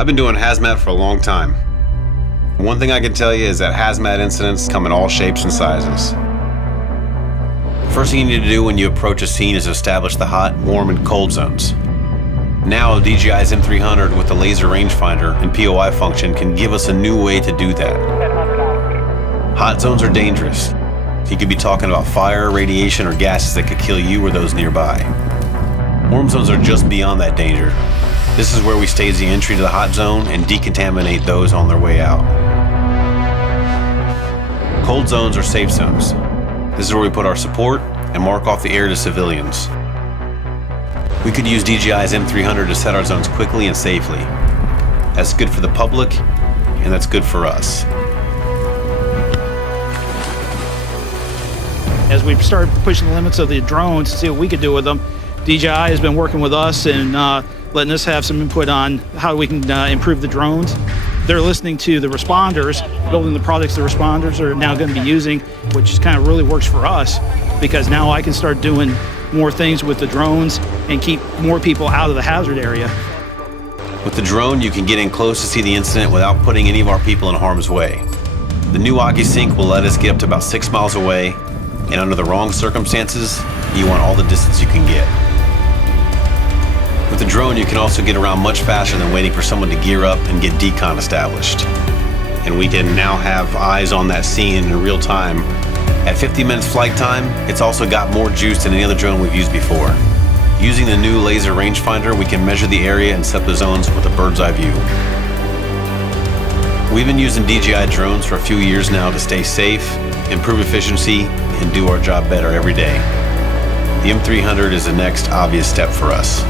I've been doing hazmat for a long time. One thing I can tell you is that hazmat incidents come in all shapes and sizes. First thing you need to do when you approach a scene is establish the hot, warm, and cold zones. Now, DJI's M300 with the laser rangefinder and POI function can give us a new way to do that. Hot zones are dangerous. You could be talking about fire, radiation, or gases that could kill you or those nearby. Warm zones are just beyond that danger. This is where we stage the entry to the hot zone and decontaminate those on their way out. Cold zones are safe zones. This is where we put our support and mark off the air to civilians. We could use DJI's M300 to set our zones quickly and safely. That's good for the public, and that's good for us. As we started pushing the limits of the drones to see what we could do with them, DJI has been working with us and letting us have some input on how we can improve the drones. They're listening to the responders, building the products the responders are now going to be using, which kind of really works for us because now I can start doing more things with the drones and keep more people out of the hazard area. With the drone, you can get in close to see the incident without putting any of our people in harm's way. The new AccuSync will let us get up to about 6 miles away, and under the wrong circumstances, you want all the distance you can get. With the drone, you can also get around much faster than waiting for someone to gear up and get decon established. And we can now have eyes on that scene in real time. At 50 minutes flight time, it's also got more juice than any other drone we've used before. Using the new laser rangefinder, we can measure the area and set the zones with a bird's eye view. We've been using DJI drones for a few years now to stay safe, improve efficiency, and do our job better every day. The M300 is the next obvious step for us.